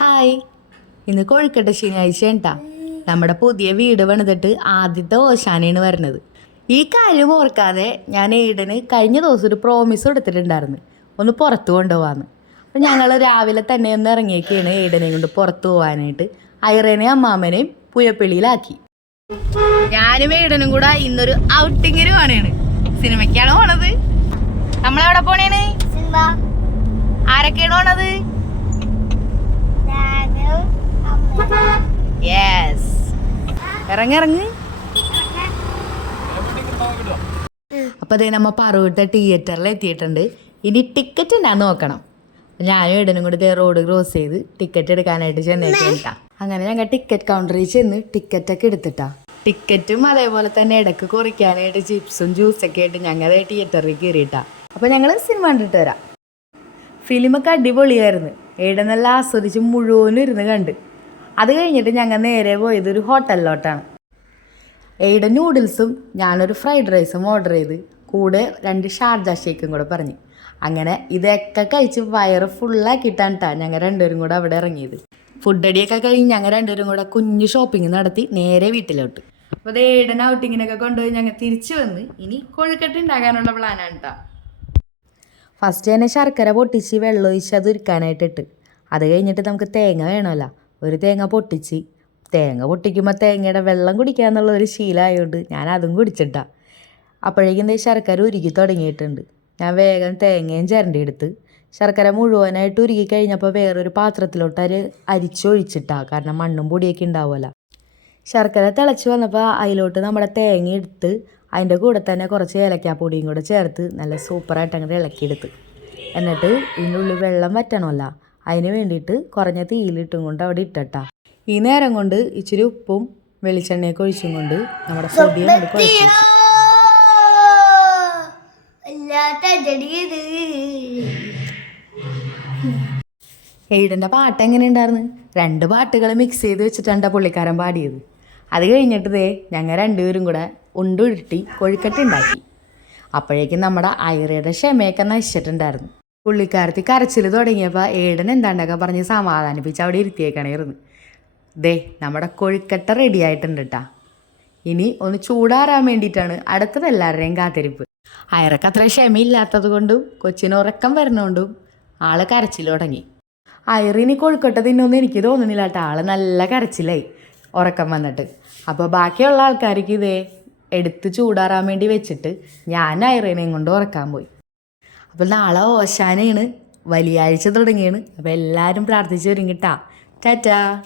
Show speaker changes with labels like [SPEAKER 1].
[SPEAKER 1] Hi. ഇന്ന് കോഴിക്കട്ട ശനിയാഴ്ച ഉണ്ടാ നമ്മുടെ പുതിയ വീട് പണിതിട്ട് ആദ്യത്തെ ഓശാനയാണ് വരുന്നത്. ഈ കാര്യം ഓർക്കാതെ ഞാൻ ഏടന് കഴിഞ്ഞ ദിവസം ഒരു പ്രോമിസ് കൊടുത്തിട്ടുണ്ടായിരുന്നു. ഒന്ന് പുറത്ത് കൊണ്ടുപോകാന്ന് അപ്പം ഞങ്ങൾ രാവിലെ തന്നെ ഒന്ന് ഇറങ്ങിയൊക്കെയാണ് ഏടനെയും കൊണ്ട് പുറത്ത് പോകാനായിട്ട് ഐറേനെയും അമ്മാമനെയും പുയപ്പിള്ളിയിലാക്കി. ഞാനും ഏടനും കൂടെ ഇന്നൊരു ഔട്ടിങ്ങിന് പോണേണ്. സിനിമയ്ക്കാണ് പോണത്? നമ്മളെവിടെ പോണേണ്? ആരൊക്കെയാണ് പോണത്
[SPEAKER 2] ഞാനും അമ്മയും
[SPEAKER 1] യെസ് ഇറങ്ങി ഇറങ്ങി. അപ്പോൾ അതേ നമ്മ പറവിട്ട തിയേറ്ററിൽ എത്തിയിട്ടുണ്ട്. ഇനി ടിക്കറ്റ് ഉണ്ടാന്ന് നോക്കണം. ഞാനും ഇടനും കൂടി റോഡ് ക്രോസ് ചെയ്ത് ടിക്കറ്റ് എടുക്കാനായിട്ട് ചെന്നൈക്ക് കേട്ടാ അങ്ങനെ ഞങ്ങൾ ടിക്കറ്റ് കൗണ്ടറിൽ ചെന്ന് ടിക്കറ്റൊക്കെ എടുത്തിട്ടാ. ടിക്കറ്റും അതേപോലെ തന്നെ ഇടയ്ക്ക് കുറിക്കാനായിട്ട് ചിപ്സും ജ്യൂസൊക്കെ ആയിട്ട് ഞങ്ങൾ തിയേറ്ററിൽ കയറിയിട്ടാ അപ്പോൾ ഞങ്ങൾ സിനിമ കണ്ടിട്ട് വരാം. ഫിലിമൊക്കെ അടിപൊളിയായിരുന്നു. നല്ല ആസ്വദിച്ച് മുഴുവനും ഇരുന്ന് കണ്ട്. അത് കഴിഞ്ഞിട്ട് ഞങ്ങൾ നേരെ പോയത് ഒരു ഹോട്ടലിലോട്ടാണ്. എയ്ഡ നൂഡിൽസും ഞാനൊരു ഫ്രൈഡ് റൈസും ഓർഡർ ചെയ്ത് കൂടെ രണ്ട് ഷാർജ ഷേക്കും കൂടെ പറഞ്ഞു. അങ്ങനെ ഇതൊക്കെ കഴിച്ച് വയറ് ഫുള്ളാക്കിയിട്ടാണ് കേട്ടോ ഞങ്ങൾ രണ്ടുപേരും കൂടെ അവിടെ ഇറങ്ങിയത്. ഫുഡ് അടിയൊക്കെ കഴിഞ്ഞ് ഞങ്ങൾ രണ്ടുപേരും കൂടെ കുഞ്ഞു ഷോപ്പിംഗ് നടത്തി നേരെ വീട്ടിലോട്ട്. അപ്പോൾ ഏടൻ ഔട്ടിങ്ങിനൊക്കെ കൊണ്ടുപോയി ഞങ്ങൾ തിരിച്ചു വന്ന് ഇനി കൊഴുക്കട്ട ഉണ്ടാകാനുള്ള പ്ലാനാണ് ഫസ്റ്റ് തന്നെ ശർക്കര പൊട്ടിച്ച് വെള്ളം ഒഴിച്ച് അത് ഉരുക്കാനായിട്ട് ഇട്ട് അത് കഴിഞ്ഞിട്ട് നമുക്ക് തേങ്ങ വേണമല്ലോ. ഒരു തേങ്ങ പൊട്ടിച്ച്. തേങ്ങ പൊട്ടിക്കുമ്പോൾ തേങ്ങയുടെ വെള്ളം കുടിക്കുക എന്നുള്ള ഒരു ശീലമായതുകൊണ്ട് ഞാൻ അതും കുടിച്ചിട്ടാ. അപ്പോഴേക്കും ശർക്കര ഉരുകി തുടങ്ങിയിട്ടുണ്ട്. ഞാൻ വേഗം തേങ്ങയും ചിരണ്ടി എടുത്ത് ശർക്കര മുഴുവനായിട്ട് ഉരുകി കഴിഞ്ഞപ്പോൾ വേറൊരു പാത്രത്തിലോട്ട് അത് അരിച്ചൊഴിച്ചിട്ടാ. കാരണം മണ്ണും പൊടിയൊക്കെ ഉണ്ടാവുമല്ലോ. ശർക്കര തിളച്ച് വന്നപ്പോൾ അതിലോട്ട് നമ്മുടെ തേങ്ങ എടുത്ത് അതിന്റെ കൂടെ തന്നെ കുറച്ച് ഏലക്കാപ്പൊടിയും കൂടെ ചേർത്ത് നല്ല സൂപ്പറായിട്ട് അങ്ങോട്ട് ഇളക്കിയെടുത്ത്. എന്നിട്ട് ഇതിന്റെ ഉള്ളിൽ വെള്ളം വറ്റണമല്ല. അതിന് വേണ്ടിയിട്ട് കുറഞ്ഞ തീയിലിട്ടും കൊണ്ട് അവിടെ ഇട്ടട്ടാ. ഈ നേരം കൊണ്ട് ഇച്ചിരി ഉപ്പും വെളിച്ചെണ്ണയൊക്കെ ഒഴിച്ചും കൊണ്ട് നമ്മുടെ പൊടി അങ്ങോട്ട് കുഴച്ച്. വെച്ചു.
[SPEAKER 2] ഇല്ലാത്ത ചെടിയത്
[SPEAKER 1] എയ്ഡന്റെ പാട്ട് എങ്ങനെ ഉണ്ടായിരുന്നു? രണ്ട് പാട്ടുകൾ മിക്സ് ചെയ്ത് വെച്ചിട്ടാണ് പുള്ളിക്കാരൻ പാടിയത്. അത് കഴിഞ്ഞിട്ട് ദേ ഞങ്ങൾ രണ്ടുപേരും കൂടെ ഉണ്ടുരുട്ടി കൊഴുക്കട്ടുണ്ടാക്കി അപ്പോഴേക്കും നമ്മുടെ ഐറയുടെ ക്ഷമയൊക്കെ നശിച്ചിട്ടുണ്ടായിരുന്നു. പുള്ളിക്കാരത്തി കരച്ചിൽ തുടങ്ങിയപ്പോൾ ഏടൻ എന്താണ്ടൊക്കെ പറഞ്ഞ് സമാധാനിപ്പിച്ച് അവിടെ ഇരുത്തിയേക്കണേരുന്നു ദേ നമ്മുടെ കൊഴുക്കട്ട റെഡി ആയിട്ടുണ്ട് കേട്ടാ ഇനി ഒന്ന് ചൂടാറാൻ വേണ്ടിയിട്ടാണ് അടുത്തത് എല്ലാവരുടെയും കാത്തിരിപ്പ്. അയറക്ക് അത്ര ക്ഷമയില്ലാത്തത് കൊണ്ടും കൊച്ചിന് ഉറക്കം വരുന്നതുകൊണ്ടും ആൾ കരച്ചിൽ തുടങ്ങി. അയറിനി കൊഴുക്കട്ട തിന്നൊന്നും എനിക്ക് തോന്നുന്നില്ല കേട്ടോ ആൾ നല്ല കരച്ചിലായി ഉറക്കം വന്നിട്ട്. അപ്പോൾ ബാക്കിയുള്ള ആൾക്കാർക്ക് ഇതേ എടുത്ത് ചൂടാറാൻ വേണ്ടി വെച്ചിട്ട് ഞാൻ അയറിനെയും കൊണ്ട് ഉറക്കാൻ പോയി. അപ്പോൾ നാളെ ഓശാനയാണ് വലിയ ആഴ്ച തുടങ്ങിയാണ്. അപ്പോൾ എല്ലാവരും പ്രാർത്ഥിച്ച് ഒരുങ്ങിട്ടാ. ടാറ്റാ.